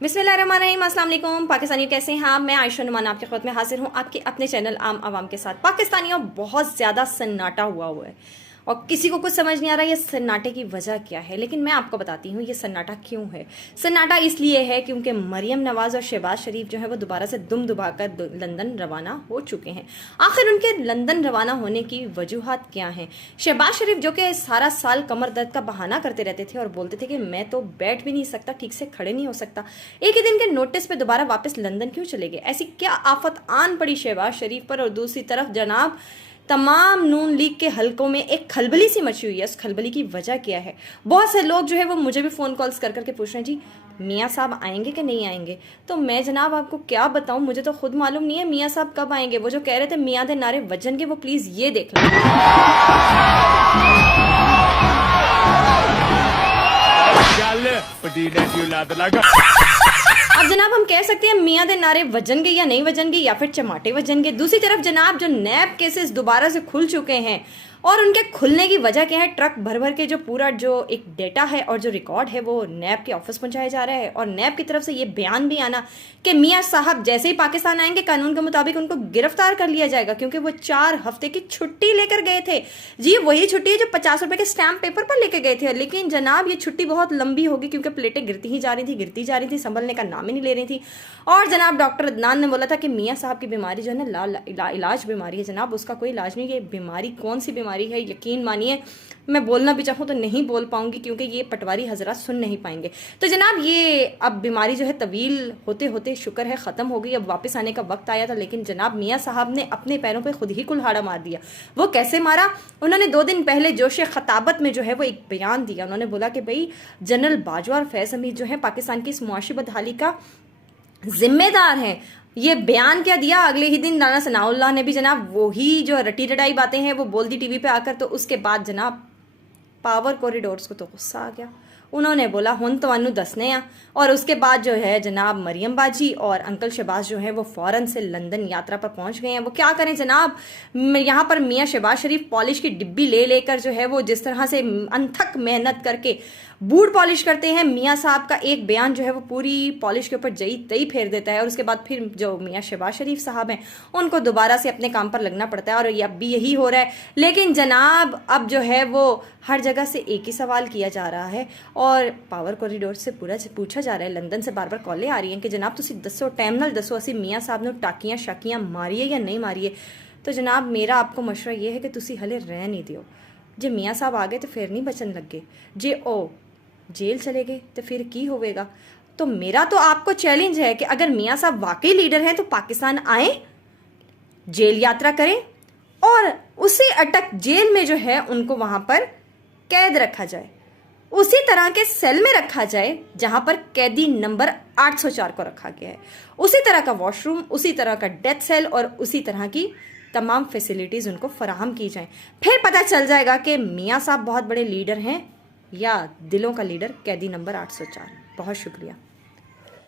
बिस्मिल्लाहिर्रहमानिर्रहीम, अस्सलाम वालेकुम। पाकिस्तानी कैसे हैं आप? मैं आयशा नुमान आपके खिदमत में हाजिर हूँ आपके अपने चैनल आम आवाम के साथ। पाकिस्तानियों बहुत ज़्यादा सन्नाटा हुआ है और किसी को कुछ समझ नहीं आ रहा ये सन्नाटे की वजह क्या है। लेकिन मैं आपको बताती हूँ ये सन्नाटा क्यों है। सन्नाटा इसलिए है क्योंकि मरियम नवाज़ और शहबाज शरीफ जो है वो दोबारा से दुम दुबाकर लंदन रवाना हो चुके हैं। आखिर उनके लंदन रवाना होने की वजूहात क्या हैं? शहबाज शरीफ जो कि सारा साल कमर दर्द का बहाना करते रहते थे और बोलते थे कि मैं तो बैठ भी नहीं सकता, ठीक से खड़े नहीं हो सकता, एक ही दिन के नोटिस पे दोबारा वापस लंदन क्यों चले गए? ऐसी क्या आफत आन पड़ी शहबाज शरीफ पर? और दूसरी तरफ जनाब तमाम नून लीग के हलकों में एक खलबली सी मची हुई है। उस खलबली की वजह क्या है? बहुत से लोग जो है वो मुझे भी फ़ोन कॉल्स कर करके पूछ रहे हैं जी मियाँ साहब आएंगे कि नहीं आएंगे। तो मैं जनाब आपको क्या बताऊं, मुझे तो खुद मालूम नहीं है मियाँ साहब कब आएंगे। वो जो कह रहे थे मियाँ दे नारे वजन के, वो प्लीज़ ये देख लें। अब जनाब हम कह सकते हैं मियाँ दे नारे वजनगे या नहीं वजनगे या फिर चमाटे वजनगे। दूसरी तरफ जनाब जो नैब केसेस दोबारा से खुल चुके हैं और उनके खुलने की वजह क्या है? ट्रक भर भर के जो पूरा जो एक डेटा है और जो रिकॉर्ड है वो नैब के ऑफिस पहुंचाया जा रहा है और नैब की तरफ से ये बयान भी आना कि मियाँ साहब जैसे ही पाकिस्तान आएंगे कानून के मुताबिक उनको गिरफ्तार कर लिया जाएगा, क्योंकि वो 4 हफ्ते की छुट्टी लेकर गए थे। जी वही छुट्टी है जो 50 रुपए के स्टैम्प पेपर पर लेके गए थे। लेकिन जनाब ये छुट्टी बहुत लंबी होगी क्योंकि प्लेटें गिरती ही जा रही थी, संभलने का नाम ही नहीं ले रही थी। और जनाब डॉक्टर अदनान ने बोला था कि मियाँ साहब की बीमारी जो है ना इलाज बीमारी है। जनाब उसका कोई इलाज नहीं। ये बीमारी कौन सी बीमारी है यकीन मानिए मैं बोलना भी चाहूँ तो नहीं बोल पाऊंगी क्योंकि ये पटवारी हजरात सुन नहीं पाएंगे। तो जनाब ये अब बीमारी जो है तवील होते होते शुक्र है ख़त्म हो गई। अब वापस आने का वक्त आया था, लेकिन जनाब मियाँ साहब ने अपने पैरों पे खुद ही कुल्हाड़ा मार दिया। वो कैसे मारा? उन्होंने 2 दिन पहले जोश खताबत में जो है वो एक बयान दिया। उन्होंने बोला कि भाई जनरल बाजवा और फैज़ हमीद जो है पाकिस्तान की इस मुआशी बदहाली का जिम्मेदार हैं। ये बयान क्या दिया? अगले ही दिन राना सनाउल्लाह ने भी जनाब वही जो रटी रटाई बातें हैं वो बोल दी टीवी पे आकर। तो उसके बाद जनाब पावर कॉरिडोर्स को तो गुस्सा आ गया। उन्होंने बोला हुन तवानू दसने आ। और उसके बाद जो है जनाब मरियम बाजी और अंकल शहबाज जो है वो फ़ौरन से लंदन यात्रा पर पहुंच गए हैं। वो क्या करें जनाब, यहाँ पर मियाँ शहबाज शरीफ पॉलिश की डिब्बी ले लेकर जो है वो जिस तरह से अनथक मेहनत करके बूट पॉलिश करते हैं, मियाँ साहब का एक बयान जो है वो पूरी पॉलिश के ऊपर जई तई फेर देता है। और उसके बाद फिर जो मियाँ शहबाज शरीफ साहब हैं उनको दोबारा से अपने काम पर लगना पड़ता है और ये अब भी यही हो रहा है। लेकिन जनाब अब जो है वो हर जगह से एक ही सवाल किया जा रहा है और पावर कॉरिडोर से पूरा पूछा जा रहा है, लंदन से बार बार कॉलें आ रही हैं कि जनाब तुसी दसो टाइम नाल दसो असी मियाँ साहब ने टाकियाँ शाकियाँ मारिए या नहीं मारिए। तो जनाब मेरा आपको मशवरा ये है कि तुसी हले रह नहीं दियो। जे मियाँ साहब आ गए तो फिर नहीं बचन लगे, जे ओ जेल चले गए तो फिर की होवेगा। तो मेरा तो आपको चैलेंज है कि अगर मियाँ साहब वाकई लीडर हैं तो पाकिस्तान आए, जेल यात्रा करें और उसी अटक जेल में जो है उनको वहां पर कैद रखा जाए, उसी तरह के सेल में रखा जाए जहां पर कैदी नंबर 804 को रखा गया है। उसी तरह का वॉशरूम, उसी तरह का डेथ सेल और उसी तरह की तमाम फैसिलिटीज़ उनको फराहम की जाएं। फिर पता चल जाएगा कि मियाँ साहब बहुत बड़े लीडर हैं या दिलों का लीडर कैदी नंबर 804। बहुत शुक्रिया।